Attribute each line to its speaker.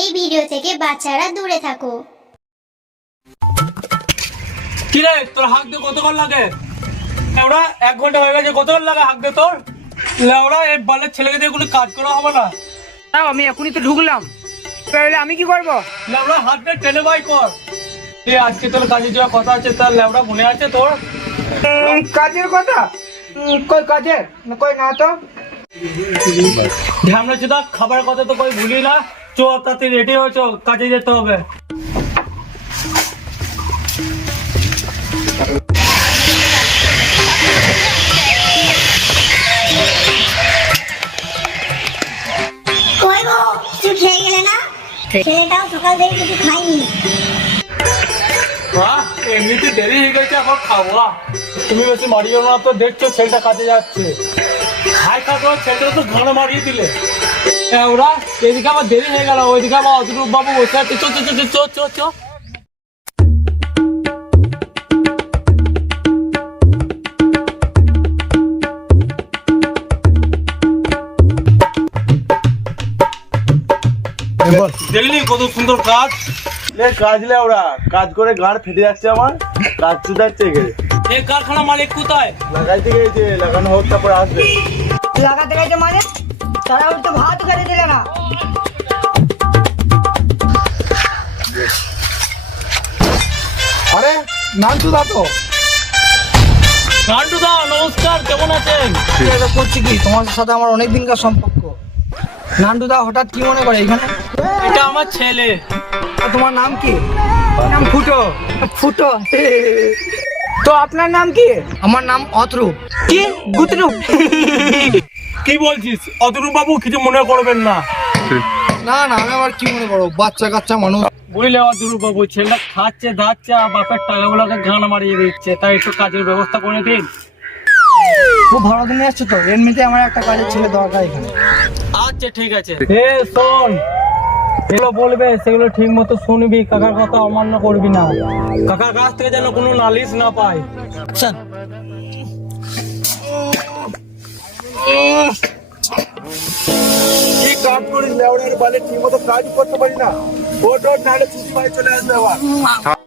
Speaker 1: এই ভিডিও থেকে বাচ্চারা দূরে থাকো।
Speaker 2: কিরে তোর হাঁক দিয়ে কতক্ষণ লাগে? লেওড়া এক ঘণ্টা হয়ে গেছে কতক্ষণ লাগে হাঁক দিয়ে তোর? লেওড়া এই বালের ছেলেকে দিয়ে কোনো কাজ করা হবে না।
Speaker 3: তাও আমি এখনই তো ঢুকলাম। তাহলে আমি কি করব?
Speaker 2: লেওড়া হাত দিয়ে টেনে বাই কর। এ আজকে তোর কাজে যাওয়ার কথা আছে তার লেওড়া মনে আছে তোর?
Speaker 3: কাজের কথা? কই কাজের? না, কই না তো?
Speaker 2: ঝামনা চুদা খাবারের কথা তো কই ভুলি না। চো তাতে রেডি হয়েছ কাজে যেতে হবে।
Speaker 4: কই খেয়ে গেলে না? ছেলেটাও সকাল থেকে কিছু খাইনি
Speaker 2: হ্যাঁ এমনিতে দেরি হয়ে গেছে এখন খাব তুমি বেশি মারিও না তো দেখছ ছেলেটা কাজে যাচ্ছে। খাই খাব ছেলেটা তো ঘাড়ে মারিয়ে দিলে। ওরা এদিকে আমার দেরি হয়ে গেল ওইদিকে আমার অদরূপ বাবু বসে আছে। চো চো চো চো, চো চো দেখলি কত সুন্দর কাজ।
Speaker 5: এ কাজ লে ওরা কাজ করে গাড় ফেটে যাচ্ছে আমার কাজ চুদাচ্ছে এখানে।
Speaker 2: এই কারখানা মালিক কোথায়?
Speaker 5: লাগাইতে গেছে লাগানো হোক তারপর আসবে।
Speaker 3: লাগাতে গেছে মানে? তারা উল্টো ভাত খেতে দিলে না।
Speaker 5: আরে নান্টু দা তো।
Speaker 2: নান্টু দা নমস্কার কেমন আছেন?
Speaker 3: এটা করছি কি? তোমার সাথে আমার অনেক দিনকার সম্পর্ক। নান্টুদা হঠাৎ কি মনে করে এখানে?
Speaker 2: এটা আমার ছেলে।
Speaker 3: আর তোমার নাম কি? নাম ফুটো। ফুটো? তো আপনার নাম কি? আমার নাম অতরূপ। কি? গুতরূপ।
Speaker 2: কি বলছিস? অতরূপ বাবু কিছু মনে করবেন না।
Speaker 5: না না আমি আবার কি মনে করো বাচ্চা কাচ্চা মানুষ।
Speaker 2: বুঝলে অতরূপ বাবু ছেলেটা খাচ্ছে ধাচ্ছে আর বাপের টাকাগুলোকে ঘানা মারিয়ে দিচ্ছে। তাই একটু কাজের ব্যবস্থা করে দিন।
Speaker 3: খুব ভালো দিনে আসছে তো? এমনিতে আমার একটা কাজের ছেলে দরকার এখানে।
Speaker 2: আচ্ছা ঠিক আছে। এ শোন। এগুলো বলবে সেগুলো ঠিক মতো শুনবি। কাকার কথা অমান্য করবি না। কাকার কাছ থেকে যেন কোনো নালিশ না পায়।
Speaker 3: আচ্ছা
Speaker 5: কাজ করিস লেওড়ার বালে ঠিক মতো কাজ করতে পারি